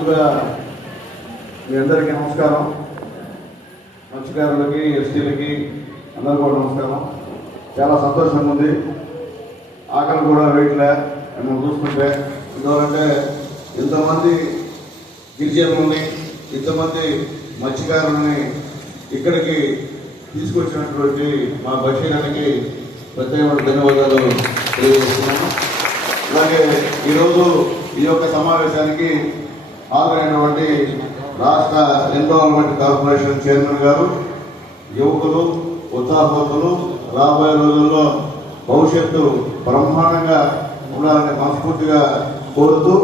ముందుగా మీ అందరికీ నమస్కారం. మత్స్యకారులకి ఎస్టీలకి అందరికీ కూడా నమస్కారం. చాలా సంతోషంగా ఉంది. ఆకలి కూడా వేయట్లే మేము చూసుకుంటే ఎందుకంటే ఇంతమంది గిరిజనులని ఇంతమంది మత్స్యకారులని ఇక్కడికి తీసుకొచ్చినటువంటి మా బషీరానికి ప్రత్యేకమైన ధన్యవాదాలు తెలియజేస్తున్నాను. అలాగే ఈరోజు ఈ యొక్క సమావేశానికి హాజరైనటువంటి రాష్ట్ర ఎన్రోల్మెంట్ కార్పొరేషన్ చైర్మన్ గారు యువకులు ఉత్సాహవంతులు రాబోయే రోజుల్లో భవిష్యత్తు బ్రహ్మాండంగా ఉండాలని మనస్ఫూర్తిగా కోరుతూ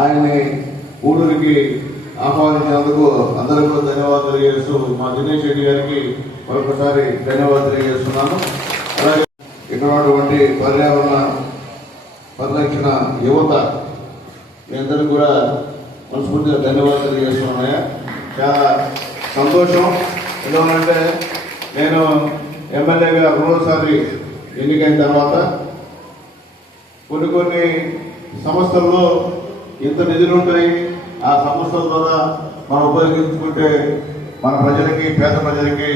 ఆయన్ని ఊడూరికి ఆహ్వానించినందుకు అందరికీ కూడా ధన్యవాదాలు తెలియజేస్తూ మా దినేష్ రెడ్డి గారికి మరొకసారి ధన్యవాదాలు తెలియజేస్తున్నాను. అలాగే ఇక్కడ ఉన్నటువంటి పర్యావరణ పరిరక్షణ యువత మీ అందరూ కూడా మనస్ఫూర్తిగా ధన్యవాదాలు తెలియజేస్తున్నాయా చాలా సంతోషం. ఎందుకంటే నేను ఎమ్మెల్యేగా రెండోసారి ఎన్నికైన తర్వాత కొన్ని కొన్ని సంస్థల్లో ఇంత నిధులు ఉంటాయి. ఆ సంస్థల ద్వారా మనం ఉపయోగించుకుంటే మన ప్రజలకి పేద ప్రజలకి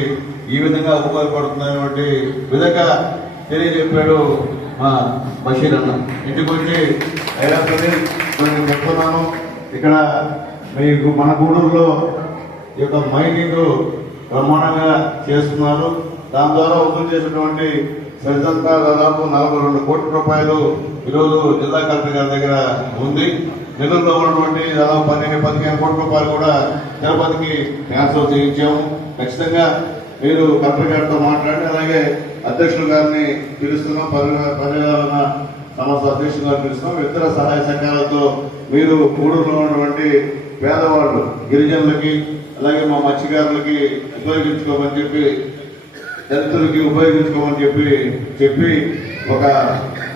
ఈ విధంగా ఉపయోగపడుతున్నటువంటి విధంగా తెలియజెప్పాడు మా బషీర్ అన్న. ఇంటికి వచ్చి అయినా సరే చెప్తున్నాను. ఇక్కడ మీకు మన గూడూరులో ఈ యొక్క మైనింగ్ బ్రహ్మాండంగా చేస్తున్నారు. దాని ద్వారా వసూలు చేసినటువంటి సరిదంతా దాదాపు నలభై రెండు కోట్ల రూపాయలు ఈరోజు జిల్లా కలెక్టర్ గారి దగ్గర ఉంది. నిధుల్లో ఉన్నటువంటి దాదాపు పన్నెండు పదిహేను కోట్ల రూపాయలు కూడా తిరుపతికి ట్రాన్స్ఫర్ చేయించాము. ఖచ్చితంగా మీరు కలెక్టర్ గారితో మాట్లాడి అలాగే అధ్యక్షులు గారిని పిలుస్తున్నాం. పర్య- పర్యావరణ మన సతీష్ గారు పిలుస్తాం. ఇతర సహాయ సంఘాలతో మీరు కూడూరులో ఉన్నటువంటి పేదవాళ్ళు గిరిజనులకి అలాగే మా మత్స్యకారులకి ఉపయోగించుకోమని చెప్పి దళితులకి ఉపయోగించుకోమని చెప్పి చెప్పి ఒక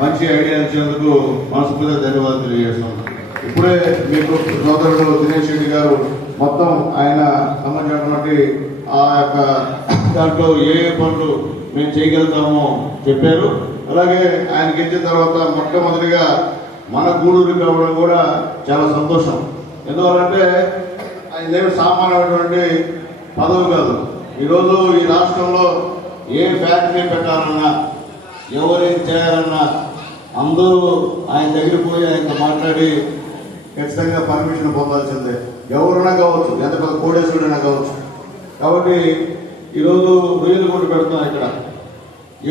మంచి ఐడియా ఇచ్చినందుకు మనస్ఫూర్తిగా ధన్యవాదాలు తెలియజేస్తున్నాను ఇప్పుడే మీకు సోదరుడు దినేష్ రెడ్డి గారు మొత్తం ఆయన సంబంధించినటువంటి ఆ యొక్క దాంట్లో ఏ ఏ పనులు మేము చేయగలుగుతాము చెప్పారు. అలాగే ఆయన గెలిచిన తర్వాత మొట్టమొదటిగా మన గూడూరు కావడం కూడా చాలా సంతోషం. ఎందువల్లంటే ఆయన ఏమి సామాన్యమైనటువంటి పదవి కాదు. ఈరోజు ఈ రాష్ట్రంలో ఏ ఫ్యాక్టరీ పెట్టాలన్నా ఎవరేం చేయాలన్నా అందరూ ఆయన దగ్గర పోయి ఆయనతో మాట్లాడి ఖచ్చితంగా పర్మిషన్ పొందాల్సిందే. ఎవరైనా కావచ్చు ఎంత పెద్ద కోడేశ్వరుడైనా కావచ్చు. కాబట్టి ఈరోజు రొయ్యలు కూడా పెడుతున్నాం ఇక్కడ.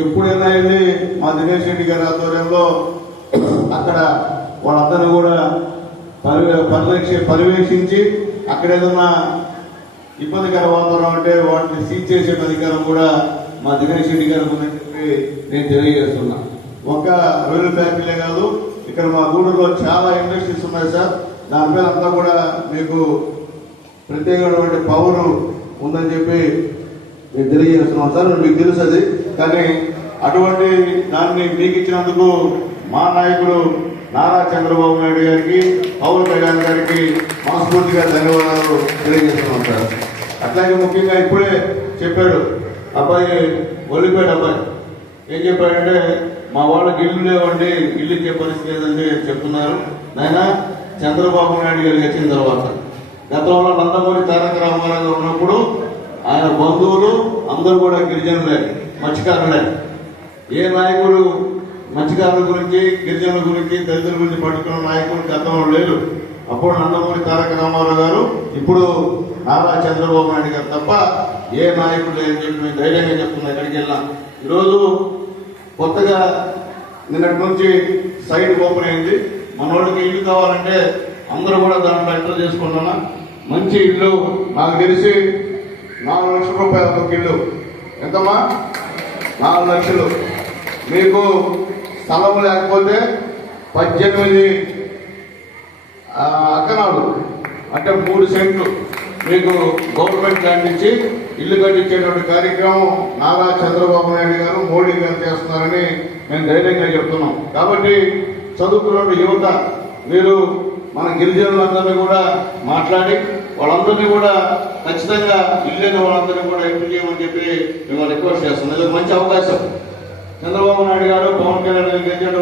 ఎప్పుడైనా వెళ్ళి మా దినేష్ రెడ్డి గారి ఆధ్వర్యంలో? అక్కడ వాళ్ళందరూ కూడా పర్య పరిరక్ష పర్యవేక్షించి అక్కడ ఏదన్నా ఇబ్బందికర వాతావరణం అంటే వాటిని సీజ్ చేసే అధికారం కూడా మా దినేష్ రెడ్డి గారు ఉందని చెప్పి నేను తెలియజేస్తున్నా. ఒక రొయ్యల ఫ్యాక్టరీలే కాదు ఇక్కడ మా గూడూరులో చాలా ఇండస్ట్రీస్ ఉన్నాయి సార్. దాని మీద అంతా కూడా మీకు ప్రత్యేకమైనటువంటి పవర్ ఉందని చెప్పి నేను తెలియజేస్తున్నాం సార్. మీకు తెలుసు అది. కానీ అటువంటి దాన్ని మీకు ఇచ్చినందుకు మా నాయకుడు నారా చంద్రబాబు నాయుడు గారికి పవన్ కళ్యాణ్ గారికి మనస్ఫూర్తిగా ధన్యవాదాలు తెలియజేస్తున్నాం సార్. అట్లాగే ముఖ్యంగా ఇప్పుడే చెప్పాడు అబ్బాయి ఒలిపేట అబ్బాయి. ఏం చెప్పాడంటే మా వాళ్ళకి ఇల్లు లేవండి ఇల్లు ఇచ్చే పరిస్థితి లేదండి చెప్తున్నారు. నాయన చంద్రబాబు నాయుడు గారికి వచ్చిన తర్వాత గతంలో నందమూరి తారక రామారావు ఉన్నప్పుడు ఆయన బంధువులు అందరూ కూడా గిరిజనులే. మత్స్యకారులే ఏ నాయకుడు మత్స్యకారుల గురించి గిరిజనుల గురించి దళితుల గురించి పట్టుకున్న నాయకుడు గతంలో లేరు అప్పుడు నందమూరి తారక రామారావు గారు ఇప్పుడు నారా చంద్రబాబు నాయుడు గారు తప్ప ఏ నాయకుడు లేని చెప్పి మేము ధైర్యంగా చెప్తున్నాం ఎక్కడికి వెళ్ళాం ఈరోజు కొత్తగా నిన్నటి నుంచి సైట్ ఓపెన్ అయింది. మన వాళ్ళకి ఇల్లు కావాలంటే అందరూ కూడా దాంట్లో ఎంటర్ చేసుకుంటున్నా. మంచి ఇల్లు నాకు తెలిసి నాలుగు లక్షల రూపాయల ఒక ఇల్లు. ఎంతమ్మా? నాలుగు లక్షలు. మీకు స్థలం లేకపోతే పద్దెనిమిది ఆ, అక్కనాలు అంటే మూడు సెంట్లు మీకు గవర్నమెంట్ ల్యాండ్ ఇచ్చి ఇల్లు కట్టించేటువంటి కార్యక్రమం నారా చంద్రబాబు నాయుడు గారు మోడీ గారు చేస్తున్నారని మేము ధైర్యంగా చెప్తున్నాం. కాబట్టి చదువుకున్న యువత మీరు మన గిరిజనులందరినీ కూడా మాట్లాడి వాళ్ళందరినీ కూడా ఖచ్చితంగా ఇల్లు వాళ్ళందరినీ కూడా ఎంపీ చేయమని చెప్పి మేము రిక్వెస్ట్ చేస్తున్నాం. ఇది మంచి అవకాశం. చంద్రబాబు నాయుడు గారు పవన్ కళ్యాణ్ గారు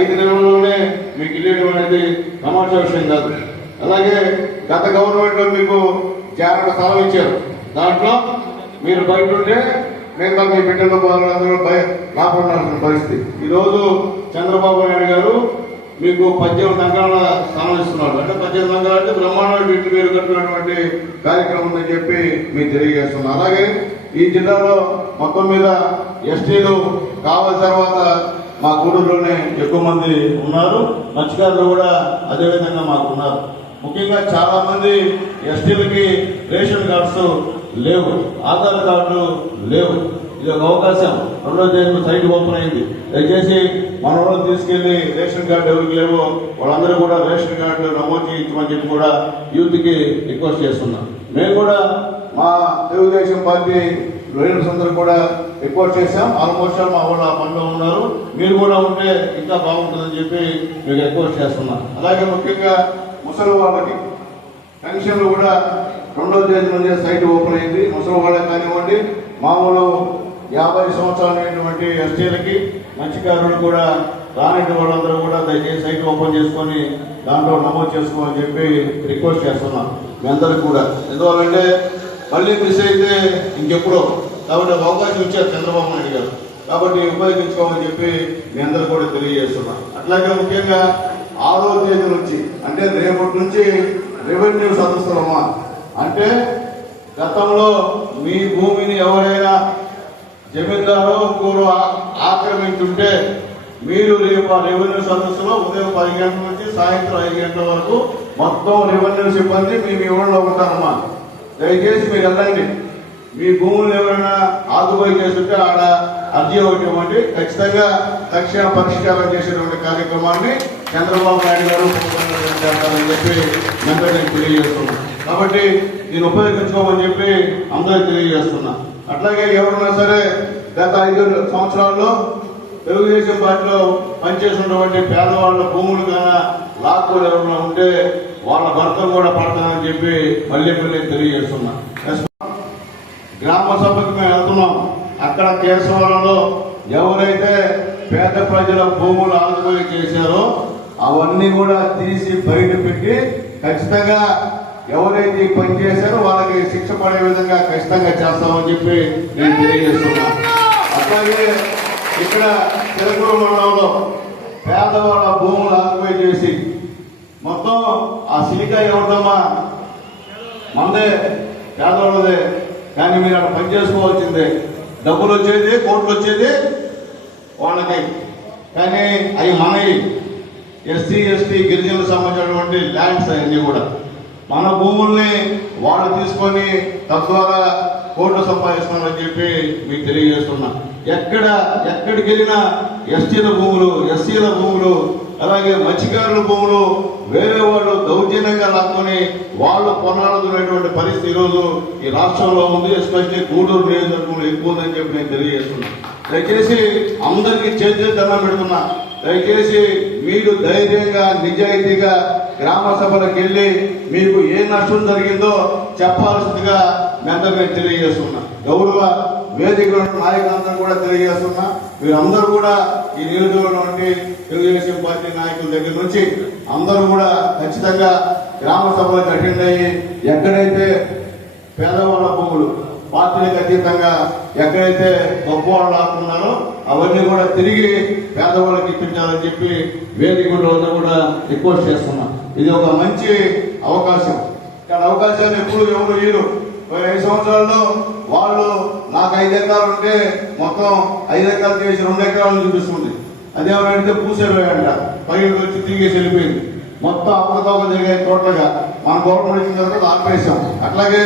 ఐదు నెలల్లోనే మీకు ఇల్లేయడం అనేది తమాషా విషయం కాదు. అలాగే గత గవర్నమెంట్లో మీకు జాగ్రత్త స్థలం ఇచ్చారు. దాంట్లో మీరు బయట ఉంటే మిగతా మీ బిడ్డలు వాళ్ళందరూ బయ పరిస్థితి. ఈరోజు చంద్రబాబు నాయుడు గారు మీకు పద్దెనిమిది అంకాల స్థానం అంటే పద్దెనిమిది అంకాలు అంటే బ్రహ్మాండమైన ఇంటి మీరు కట్టినటువంటి కార్యక్రమం ఉందని చెప్పి మీకు తెలియజేస్తున్నారు అలాగే ఈ జిల్లాలో మొత్తం మీద ఎస్టీలు కావాల తర్వాత మా గూడూరులోనే ఎక్కువ మంది ఉన్నారు. మత్స్యకారులు కూడా అదేవిధంగా మాకు ఉన్నారు. ముఖ్యంగా చాలా మంది ఎస్టీలకి రేషన్ కార్డ్స్ లేవు ఆధార్ కార్డులు లేవు. ఇది ఒక అవకాశం. రెండో తేదీ సైట్ ఓపెన్ అయింది. దయచేసి మన వాళ్ళు తీసుకెళ్ళి రేషన్ కార్డు ఎవరికి లేవో వాళ్ళందరూ కూడా రేషన్ కార్డు నమోదు చేయించమని చెప్పి కూడా యూత్కి రిక్వెస్ట్ చేస్తున్నాం. మేము కూడా మా తెలుగుదేశం పార్టీ లీడర్స్ అందరూ కూడా రిక్వెస్ట్ చేశాం. ఆల్మోస్ట్ మా వాళ్ళు ఆ పనిలో ఉన్నారు. మీరు కూడా ఉంటే ఇంకా బాగుంటుందని చెప్పి మీకు రిక్వెస్ట్ చేస్తున్నాం. అలాగే ముఖ్యంగా ముసలి వాళ్ళకి పెన్షన్లు కూడా రెండో తేదీ నుంచే సైట్ ఓపెన్ అయింది. ముసలి వాళ్ళకి కానివ్వండి మామూలు యాభై సంవత్సరాలు అయినటువంటి ఎస్టీలకి మత్స్యకారులు కూడా రానటువంటి వాళ్ళందరూ కూడా దయచేసి సైట్ ఓపెన్ చేసుకొని దాంట్లో నమోదు చేసుకోమని చెప్పి రిక్వెస్ట్ చేస్తున్నాం. మీ అందరికి కూడా. ఎందువల్లంటే మళ్ళీ మిస్ అయితే ఇంకెప్పుడో. కాబట్టి అవకాశం ఇచ్చారు చంద్రబాబు నాయుడు గారు. కాబట్టి ఉపయోగించుకోమని చెప్పి మీ అందరు కూడా తెలియజేస్తున్నాం. అట్లాగే ముఖ్యంగా ఆరో తేదీ నుంచి అంటే రేపటి నుంచి రెవెన్యూ సదస్సులమ్మా అంటే గతంలో మీ భూమిని ఎవరైనా జమీందారు ఇంకోరు ఆక్రమించుంటే మీరు రేపు ఆ రెవెన్యూ సదస్సులో ఉదయం పది గంటల నుంచి సాయంత్రం ఐదు గంటల వరకు మొత్తం రెవెన్యూ సిబ్బంది మీ వివరంలో ఉంటారమ్మా. దయచేసి మీరు వెళ్ళండి. మీ భూములు ఎవరైనా ఆకుపోయి చేస్తుంటే ఆడ అర్జీ ఒకటి ఇవ్వండి. ఖచ్చితంగా తక్షణ పరిష్కారం చేసేటువంటి కార్యక్రమాన్ని చంద్రబాబు నాయుడు గారు చేస్తారని చెప్పి మెంబర్లకు తెలియజేస్తున్నాం. కాబట్టి దీన్ని ఉపయోగించుకోమని చెప్పి అందరికి తెలియజేస్తున్నా. అట్లాగే ఎవరైనా సరే గత ఐదు సంవత్సరాల్లో తెలుగుదేశం పార్టీలో పనిచేసినటువంటి పేదవాళ్ళ భూములు కానీ లాక్కులు ఎవరైనా ఉంటే వాళ్ళ భర్తలు కూడా పడతానని చెప్పి మళ్ళీ మళ్ళీ తెలియజేస్తున్నా. గ్రామ సభకు మేము వెళ్తున్నాం. అక్కడ కేశవరంలో ఎవరైతే పేద ప్రజల భూములు ఆదుకొని చేశారో అవన్నీ కూడా తీసి బయట పెట్టి ఖచ్చితంగా ఎవరైతే ఈ పని చేశారో వాళ్ళకి శిక్ష పడే విధంగా ఖచ్చితంగా చేస్తామని చెప్పి నేను తెలియజేస్తున్నా అట్లాగే ఇక్కడ తెలుగు మండలంలో పేదవాళ్ళ భూములు ఆక్యుపై చేసి మొత్తం ఆ సిలికా ఎవరిదమ్మా మందే పేదవాళ్ళదే. కానీ మీరు అక్కడ పని చేసుకోవాల్సిందే. డబ్బులు వచ్చేది కోట్లు వచ్చేది వాళ్ళకి. కానీ అవి మనవి. ఎస్సీ ఎస్టీ గిరిజనులకు సంబంధించినటువంటి ల్యాండ్స్ అవన్నీ కూడా. మన భూముల్ని వాళ్ళు తీసుకొని తద్వారా కోట్లు సంపాదిస్తున్నారని చెప్పి మీకు తెలియజేస్తున్నా. ఎక్కడ ఎక్కడికి వెళ్ళినా ఎస్టీల భూములు ఎస్సీల భూములు అలాగే మత్స్యకారుల భూములు వేరే వాళ్ళు దౌర్జన్యంగా లాక్కొని వాళ్ళు కొనాలనుకునేటువంటి పరిస్థితి ఈరోజు ఈ రాష్ట్రంలో ఉంది. ఎస్పెషల్లీ గూడూరు నియోజకవర్గంలో ఎక్కువ ఉందని చెప్పి నేను తెలియజేస్తున్నాను దయచేసి అందరికీ చేతి దండం పెడుతున్నా. దయచేసి మీరు ధైర్యంగా నిజాయితీగా గ్రామ సభలకు వెళ్ళి మీకు ఏ నష్టం జరిగిందో చెప్పాల్సిందిగా మీ తెలియజేస్తున్నా. గౌరవ వేదిక నాయకులందరూ కూడా తెలియజేస్తున్నా. మీరందరూ కూడా ఈ నియోజకవర్గం తెలుగుదేశం పార్టీ నాయకుల దగ్గర నుంచి అందరూ కూడా ఖచ్చితంగా గ్రామ సభలకు అటెండ్ అయ్యి ఎక్కడైతే పేదవాళ్ళ భూములు పార్టీలకు అతీతంగా ఎక్కడైతే గొప్ప వాళ్ళు ఆడుతున్నారో అవన్నీ కూడా తిరిగి పేదవాళ్ళకి ఇప్పించాలని చెప్పి వేదిక రోజు కూడా రిక్వెస్ట్ చేస్తున్నా. ఇది ఒక మంచి అవకాశం. కానీ అవకాశాన్ని ఎప్పుడు ఎవరు వీరు ఐదు సంవత్సరాల్లో వాళ్ళు నాకు ఐదు ఎకరాలు ఉంటే మొత్తం ఐదు ఎకరాలు చేసి రెండు ఎకరాలు చూపిస్తుంది. అదేమనంటే పూసేపోయాడంట పైకి వచ్చి తిరిగేసి వెళ్ళిపోయింది. మొత్తం అవకతవక జరిగే టోటల్గా. మన గవర్నమెంట్ ఇచ్చిన తర్వాత ఆపేసాం అట్లాగే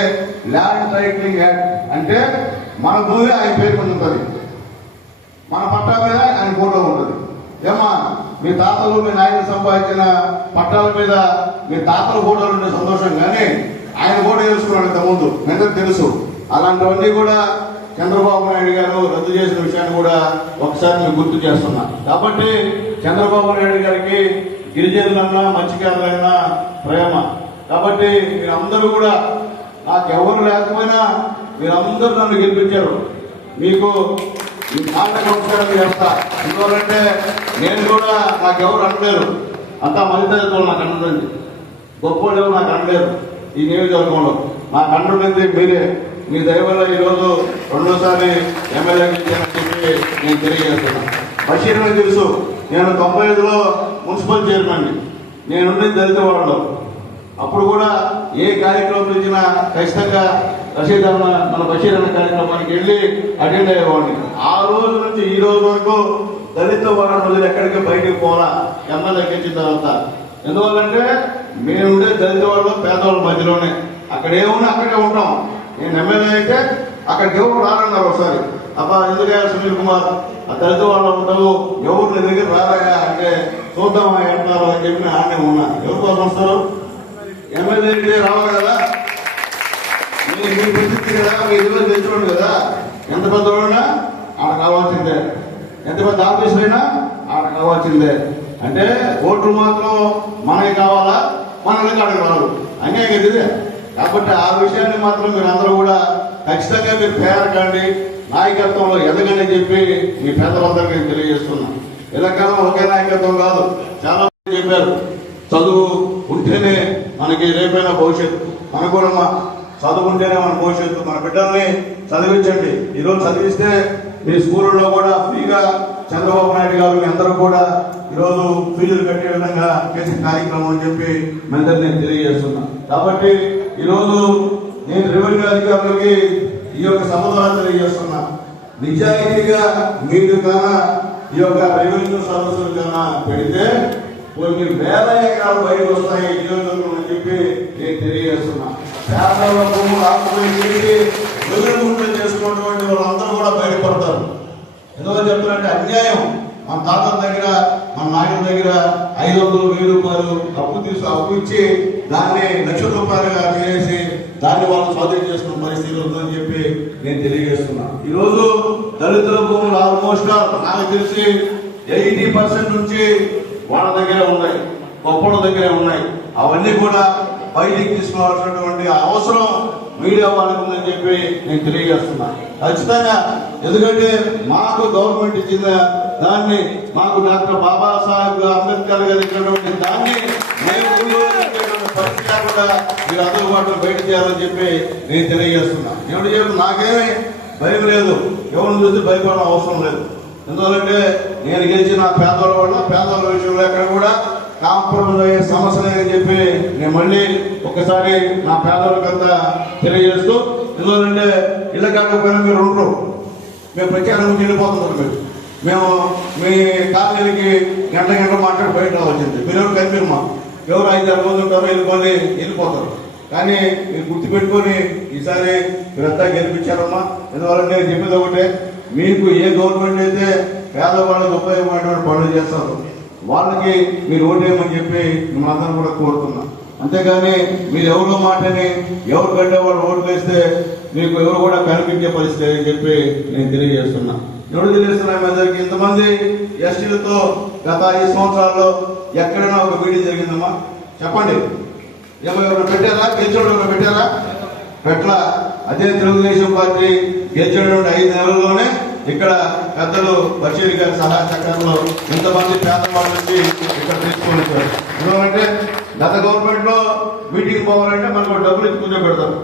ల్యాండ్ టైటిలింగ్ యాక్ట్ అంటే మన భూమి ఆయన పేరు మీద ఉంటుంది. మన పట్టా మీద ఆయన ఫోటో ఉంటుంది. ఏమా మీ తాతలు మీ నాయకులు సంపాదించిన పట్టాల మీద మీ తాతల ఫోటోలు ఉండే సంతోషం కానీ ఆయన ఫోటో తెలుసుకున్నాడు ఇంతకుముందు అందరికి తెలుసు. అలాంటివన్నీ కూడా చంద్రబాబు నాయుడు గారు రద్దు చేసిన విషయాన్ని కూడా ఒకసారి నేను గుర్తు చేస్తున్నా. కాబట్టి చంద్రబాబు నాయుడు గారికి గిరిజనులన్నా మత్స్యకారులైనా ప్రేమ. కాబట్టి మీరందరూ కూడా నాకు ఎవరు లేకపోయినా మీరందరూ నన్ను గెలిపించారు. మీకు ఈ మాట నమస్కారం చేస్తా. ఎందుకంటే నేను కూడా నాకు ఎవరు అనలేరు. అంతా మధ్యతరగతి నాకు అన్నదండి గొప్ప నాకు అనలేరు ఈ నియోజకవర్గంలో. నాకు అంటుండేది మీరే. మీ దయవల్ల ఈరోజు రెండోసారి ఎమ్మెల్యే గెలిచానని చెప్పి నేను తెలియజేస్తున్నాను బషీర్ అని తెలుసు. నేను తొంభై ఐదులో మున్సిపల్ చైర్మన్ని. నేనుండేది దళిత వాళ్ళలో అప్పుడు కూడా ఏ కార్యక్రమం ఇచ్చినా ఖచ్చితంగా రషీద్ అన్న మన బషీర్ అన్న కార్యక్రమానికి వెళ్ళి అటెండ్ అయ్యేవాడిని. ఆ రోజు నుంచి ఈ రోజు వరకు దళిత వారం రోజులు ఎక్కడికి బయటికి పోరా ఎమ్మెల్యే గెలిచిన తర్వాత. ఎందువల్లంటే మేముండే దళిత వాళ్ళు పేదవాళ్ళ మధ్యలోనే. అక్కడ ఏమున్నా అక్కడే ఉంటాం. నేను ఎమ్మెల్యే అయితే అక్కడికి ఎవరు రారన్నారు ఒకసారి. అబ్బా ఎందుకయ్యా సునీల్ కుమార్? ఆ దళిత వాళ్ళు ఉంటావు. ఎవరు నీ దగ్గర రారాయా అంటే చూద్దామా అంటారు అని చెప్పి ఆడనే ఉన్నా. ఎవరి కోసం వస్తారు? ఎమ్మెల్యే ఇంటికి రావాలి కదా? మీ మీ పరిస్థితి కదా? మీ ఇదిలో తెచ్చుకోండి కదా? ఎంత పెద్ద వాళ్ళైనా ఆడ కావాల్సిందే. ఎంత పెద్ద ఆఫీసులు అయినా ఆడ కావాల్సిందే. అంటే ఓట్లు మాత్రం మనకి కావాలా? మనకి ఆడ కావాలి అన్యాయం కదా ఇదే? కాబట్టి ఆ విషయాన్ని మాత్రం మీరు అందరూ కూడా ఖచ్చితంగా మీరు పేరకండి నాయకత్వంలో ఎదగని చెప్పి మీ పేదలందరికీ నేను తెలియజేస్తున్నా ఎలకన్నా ఒకే నాయకత్వం కాదు. చాలా మంది చెప్పారు. చదువు ఉంటేనే మనకి రేపైన భవిష్యత్తు. మన కూడా మా చదువుకుంటేనే మన భవిష్యత్తు. మన బిడ్డల్ని చదివించండి. ఈరోజు చదివిస్తే మీ స్కూళ్ళలో కూడా ఫ్రీగా చంద్రబాబు నాయుడు గారు మీ అందరూ కూడా ఈరోజు ఫీజులు కట్టే విధంగా చేసే కార్యక్రమం అని చెప్పి మీ అందరికీ నేను తెలియజేస్తున్నా. కాబట్టి ఈరోజు నేను రెవెన్యూ అధికారులకి ఈ యొక్క సమాధానం తెలియజేస్తున్నా. నిజాయితీగా మీరు కాన ఈ యొక్క రెవెన్యూ సదస్సులు కన్నా పెడితే కొన్ని వేల ఎకరాలు బయటకు వస్తాయి నియోజకవర్గం అని చెప్పి నేను తెలియజేస్తున్నా. పేదల భూములు ఆకుపోయి పెట్టి వెలుగుంటే చేసుకున్నటువంటి వాళ్ళందరూ కూడా బయటపడతారు. ఎందుకో చెప్తున్నట్టే అన్యాయం. మన తాత దగ్గర మన నాయన దగ్గర ఐదు వందలు వెయ్యి రూపాయలు అప్పు తీసు అప్పు ఇచ్చి దాన్ని లక్ష రూపాయలుగా చేసి దాన్ని వాళ్ళు స్వాధీనం చేసుకున్న పరిస్థితి ఉందని చెప్పి నేను తెలియజేస్తున్నా. ఈరోజు దళితుల భూములు ఆల్మోస్ట్ నాకు తెలిసి ఎయిటీ పర్సెంట్ నుంచి వాళ్ళ దగ్గరే ఉన్నాయి గొప్పల దగ్గరే ఉన్నాయి. అవన్నీ కూడా బయటికి తీసుకోవాల్సినటువంటి అవసరం మీడియా వాళ్ళకు ఉందని చెప్పి నేను తెలియజేస్తున్నా. ఖచ్చితంగా ఎందుకంటే మాకు గవర్నమెంట్ ఇచ్చిన దాన్ని మాకు డాక్టర్ బాబాసాహెబ్ అంబేద్కర్ గారు ఇచ్చినటువంటి దాన్ని మేము పరిస్థితి లేకుండా మీరు అందుబాటులో బయట చేయాలని చెప్పి నేను తెలియజేస్తున్నా. ఏమిటి చెప్పి నాకేమీ భయం లేదు. ఎవరిని చూసి భయపడడం అవసరం లేదు. ఎందుకంటే నేను గెలిచిన పేదవాళ్ళ వల్ల పేదవాళ్ళ విషయంలో ఎక్కడ కూడా కాంపౌండ్ అయ్యే సమస్య లేదని చెప్పి నేను మళ్ళీ ఒకసారి నా పేదవాళ్ళకంతా తెలియజేస్తూ ఎందుకంటే ఇళ్ళ కాకపోయినా మీరు ఉండరు. మేము ప్రచారం నుంచి వెళ్ళిపోతున్నారు మీరు. మేము మీ కాలనీకి గంట గంట మాట్లాడి బయట వచ్చింది మీరు ఎవరు మా ఎవరు ఐదు ఆరు రోజులు ఉంటారో వెళ్ళిపోయి వెళ్ళిపోతారు. కానీ మీరు గుర్తుపెట్టుకొని ఈసారి మీరంతా గెలిపించారమ్మా. ఎందువల్ల నేను చెప్పేది ఒకటే మీకు ఏ గవర్నమెంట్ అయితే పేదవాళ్ళకి ఉపయోగపడేటువంటి పనులు చేస్తారు వాళ్ళకి మీరు ఓటేయమని చెప్పి మిమ్మల్ని అందరం కూడా కోరుతున్నా. అంతేగాని మీరు ఎవరో మాటని ఎవరు కంటే వాళ్ళు ఓట్లు వేస్తే మీకు ఎవరు కూడా కనిపించే పరిస్థితి అని చెప్పి నేను తెలియజేస్తున్నా. ఎవరు తెలియజేస్తున్నా మీ అందరికి? ఇంతమంది ఎస్టీలతో గత ఐదు సంవత్సరాల్లో ఎక్కడైనా ఒక మీటింగ్ జరిగిందమ్మా? చెప్పండి. ఏమో ఎవరైనా పెట్టారా? గెలిచోడు ఎవరైనా పెట్టారా? పెట్ల అదే తెలుగుదేశం పార్టీ గెలిచినటువంటి ఐదు నెలల్లోనే ఇక్కడ పెద్దలు బషీర్ గారి సహాయ సహకారంలో ఇంతమంది పేదవాళ్ళ నుంచి ఇక్కడ తీసుకొని వచ్చారు. ఎందుకంటే గత గవర్నమెంట్లో మీటింగ్ పోవాలంటే మనకు డబ్బులు ఇచ్చి కూర్చోబెడతాం.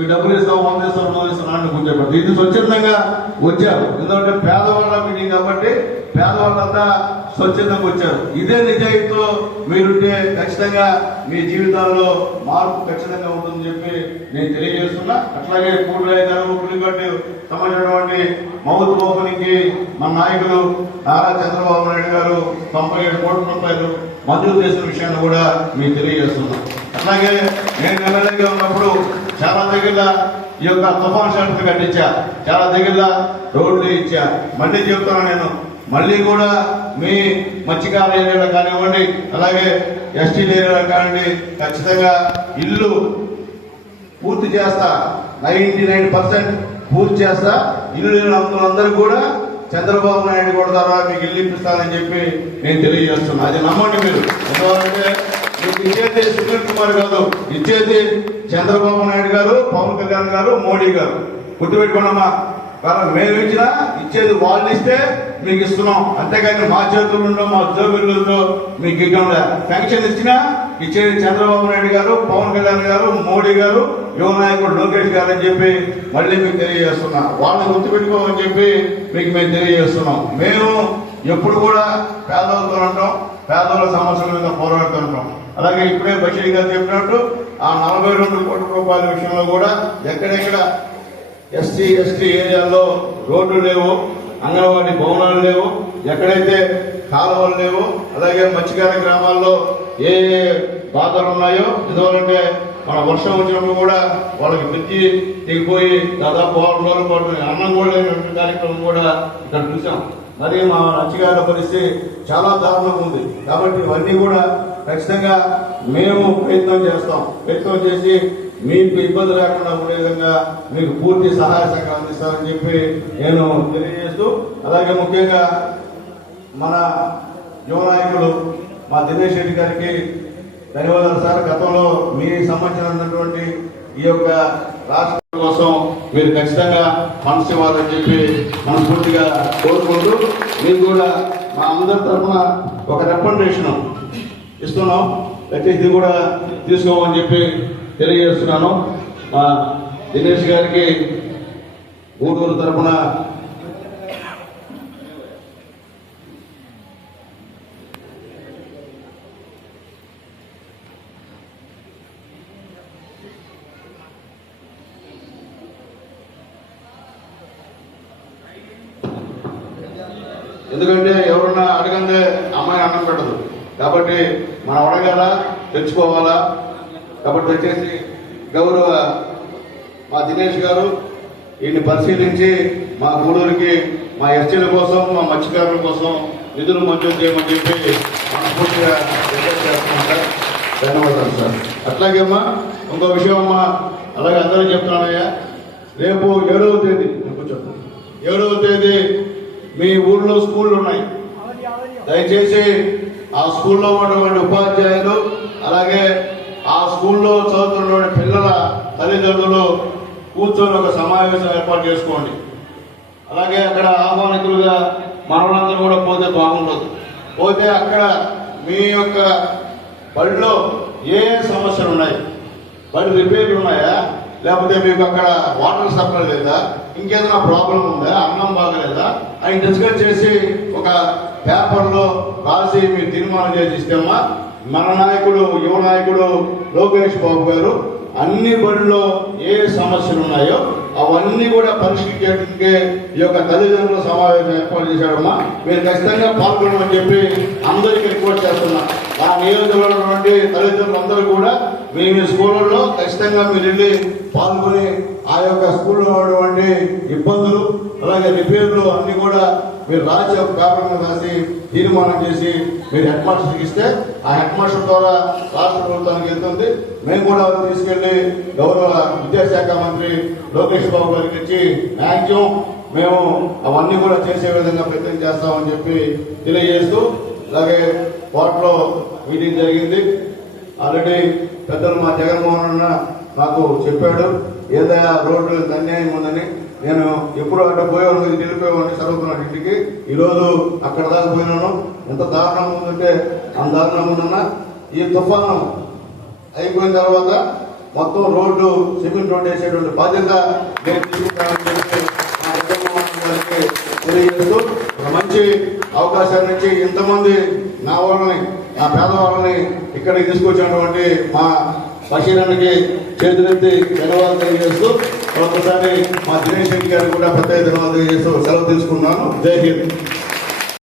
ఈ డబ్బులు ఇస్తాం వంద ఇస్తాం రోజు ఇస్తాం అంటే కూర్చోబెడతారు ఇది స్వచ్ఛందంగా వచ్చారు. ఎందుకంటే పేదవాళ్ళ మీటింగ్ కాబట్టి పేదవాళ్ళంతా స్వచ్ఛందంగా వచ్చారు. ఇదే నిజాయితీతో మీరుంటే ఖచ్చితంగా మీ జీవితాల్లో మార్పు ఖచ్చితంగా ఉంటుందని చెప్పి నేను తెలియజేస్తున్నా. అట్లాగే కూడలయ్య గారు పులిగడ్డు సంబంధించినటువంటి మౌత్ ఓపెనింగ్కి మన నాయకులు నారా చంద్రబాబు నాయుడు గారు తొంభై ఏడు కోట్ల రూపాయలు మంజూరు చేసిన విషయాన్ని కూడా మీకు తెలియజేస్తున్నా. అట్లాగే నేను ఎమ్మెల్యేగా ఉన్నప్పుడు చాలా దగ్గర ఈ యొక్క తుఫాన్ షెల్టర్ కట్టించా. చాలా దగ్గర రోడ్లు ఇచ్చా మళ్ళీ చెబుతున్నా నేను మళ్ళీ కూడా మీ మత్స్యకార ఏరియాలో కానివ్వండి అలాగే ఎస్టీ ఏరియాలో కానివ్వండి ఖచ్చితంగా ఇల్లు పూర్తి చేస్తా నైన్టీ నైన్ పర్సెంట్ పూర్తి చేస్తా ఇల్లు లేని అందరూ కూడా చంద్రబాబు నాయుడు కూడా తర్వాత మీకు ఇల్లు ఇప్పిస్తానని చెప్పి నేను తెలియజేస్తున్నా. అది నమ్మండి మీరు. ఎందుకంటే మీకు ఇచ్చేది సునీల్ కుమార్ కాదు ఇచ్చేది చంద్రబాబు నాయుడు గారు పవన్ కళ్యాణ్ గారు మోడీ గారు. గుర్తుపెట్టుకోండమ్మా వాళ్ళకి మేము ఇచ్చినా ఇచ్చేది వాళ్ళు ఇస్తే మీకు ఇస్తున్నాం. అంతేకాని మా చేతుల్లో మా జోబిల్లో మీకు ఇవ్వడం పెన్షన్ ఇచ్చినా ఇచ్చేది చంద్రబాబు నాయుడు గారు పవన్ కళ్యాణ్ గారు మోడీ గారు యువ నాయకుడు లోకేష్ గారు అని చెప్పి మళ్ళీ మీకు తెలియజేస్తున్నా. వాళ్ళని గుర్తుపెట్టుకోమని చెప్పి మీకు మేము తెలియజేస్తున్నాం. మేము ఎప్పుడు కూడా పేదవాళ్ళతో ఉంటాం పేదవాళ్ళ సమస్యల మీద పోరాడుతూ ఉంటాం. అలాగే ఇప్పుడే బషీర్ గారు చెప్పినట్టు ఆ నలభై రెండు కోట్ల రూపాయల విషయంలో కూడా ఎక్కడెక్కడ ఎస్టీ ఎస్టీ ఏరియాల్లో రోడ్లు లేవు అంగన్వాడీ భవనాలు లేవు ఎక్కడైతే కాలువలు లేవు అలాగే మత్స్యకార గ్రామాల్లో ఏ ఏ బాధలు ఉన్నాయో ఎందువలంటే మన వర్షం వచ్చినప్పుడు కూడా వాళ్ళకి మిర్చి దిగిపోయి దాదాపు ఆరు రోజుల పాటు అన్నం కూడా లేనటువంటి కార్యక్రమం కూడా ఇక్కడ చూసాం మరి మా నచ్చిగారి పరిస్థితి చాలా దారుణంగా ఉంది. కాబట్టి ఇవన్నీ కూడా ఖచ్చితంగా మేము ప్రయత్నం చేస్తాం. ప్రయత్నం చేసి మీకు ఇబ్బంది లేకుండా ఉండే విధంగా మీకు పూర్తి సహాయ సహకారం అందిస్తారని చెప్పి నేను తెలియజేస్తూ అలాగే ముఖ్యంగా మన యువ నాయకులు మా దినేష్ రెడ్డి గారికి ధన్యవాదాలు సార్. గతంలో మీ సంబంధించినటువంటి ఈ యొక్క రాష్ట్రం కోసం మీరు ఖచ్చితంగా ఫండ్స్ ఇవ్వాలని చెప్పి మనస్ఫూర్తిగా కోరుకుంటూ మీరు కూడా మా అందరి తరఫున ఒక రికమెండేషన్ ఇస్తున్నాం. అయితే ఇది కూడా తీసుకోమని చెప్పి తెలియజేస్తున్నాను. మా దినేష్ గారికి గూడూరు తరఫున ఎందుకంటే ఎవరన్నా అడగందే అమ్మాయి అన్నం పెట్టదు. కాబట్టి మనం అడగాల తెచ్చుకోవాలా? కాబట్టి వచ్చేసి గౌరవ మా దినేష్ గారు ఈయన్ని పరిశీలించి మా గూడూరికి మా ఎస్టీల కోసం మా మత్స్యకారుల కోసం నిధులు మంజూరు చేయమని చెప్పి మనస్ఫూర్తిగా రిక్వెస్ట్ చేస్తున్నాం సార్. ధన్యవాదాలు సార్. అట్లాగే అమ్మా ఇంకో విషయం అమ్మా అలాగే అందరూ చెప్తున్నానయ్యా రేపు ఏడవ తేదీ కూర్చోండి ఏడవ తేదీ మీ ఊర్లో స్కూళ్ళు ఉన్నాయి. దయచేసి ఆ స్కూల్లో ఉన్నటువంటి ఉపాధ్యాయులు అలాగే ఆ స్కూల్లో చదువుతున్న పిల్లల తల్లిదండ్రులు కూర్చొని ఒక సమావేశం ఏర్పాటు చేసుకోండి. అలాగే అక్కడ ఆహ్వానితులుగా మనవలందరూ కూడా పోతే బాగుండదు. పోతే అక్కడ మీ యొక్క బడిలో ఏ ఏ సమస్యలు ఉన్నాయి? బడి రిపేర్లు ఉన్నాయా? లేకపోతే మీకు అక్కడ వాటర్ సప్లై లేదా? ఇంకేదైనా ప్రాబ్లం ఉందా? అన్నం బాగలేదా? అని డిస్కస్ చేసి ఒక పేపర్లో రాసి మీరు తీర్మానం చేసి ఇస్తేమా? మన నాయకుడు యువ నాయకుడు లోకేష్ బాబు గారు అన్ని బడుల్లో ఏ సమస్యలు ఉన్నాయో అవన్నీ కూడా పరిష్కరించడానికి ఈ యొక్క తల్లిదండ్రుల సమావేశం ఏర్పాటు చేశాడమ్మా మీరు ఖచ్చితంగా పాల్గొనమని చెప్పి అందరికీ రిపోర్ట్ చేస్తున్నా. నియోజకవర్గంలో ఉన్నటువంటి తల్లిదండ్రులు అందరూ కూడా మీ మీ స్కూళ్ళల్లో ఖచ్చితంగా మీరు వెళ్ళి పాల్గొని ఆ యొక్క స్కూల్లో ఉన్నటువంటి ఇబ్బందులు అలాగే రిపేర్లు అన్ని కూడా మీరు రాసి ఒక పేపర్ రాసి తీర్మానం చేసి మీరు హెడ్ మాస్టర్కి ఇస్తే ఆ హెడ్ మాస్టర్ ద్వారా రాష్ట్ర ప్రభుత్వానికి వెళ్తుంది. మేము కూడా తీసుకెళ్ళి గౌరవ విద్యాశాఖ మంత్రి లోకేష్ బాబు గారికి ఇచ్చి మ్యాక్సిమం మేము అవన్నీ కూడా చేసే విధంగా ప్రయత్నం చేస్తామని చెప్పి తెలియజేస్తూ అలాగే కోర్టులో మీటింగ్ జరిగింది. ఆల్రెడీ పెద్దలు మా జగన్మోహన్ అన్న నాకు చెప్పాడు. ఏదైనా రోడ్డు అన్యాయం ఉందని నేను ఎప్పుడు అక్కడ పోయేవాడు ఇది వెళ్ళిపోయేవాడిని చదువుకున్నాను ఇంటికి. ఈరోజు అక్కడ దాకా పోయినాను. ఎంత దారుణం ఉందంటే అంత దారుణం ఉందన్న ఈ తుఫాను అయిపోయిన తర్వాత మొత్తం రోడ్డు సిమెంట్ రోడ్డు వేసేటువంటి బాధ్యత నేను తీసుకుంటానని చెప్పి జగన్మోహన్ గారికి తెలియజేస్తూ మంచి అవకాశాన్ని ఇచ్చి ఇంతమంది నా వాళ్ళని నా పేదవాళ్ళని ఇక్కడికి తీసుకొచ్చినటువంటి మా బషీరానికి చేతులెత్తి ధన్యవాదాలు తెలియజేస్తూ మరొకసారి మా దినేష్ రెడ్డి గారికి కూడా ప్రత్యేక ధన్యవాదాలు తెలియజేస్తూ సెలవు తీసుకున్నాను జై హింద్.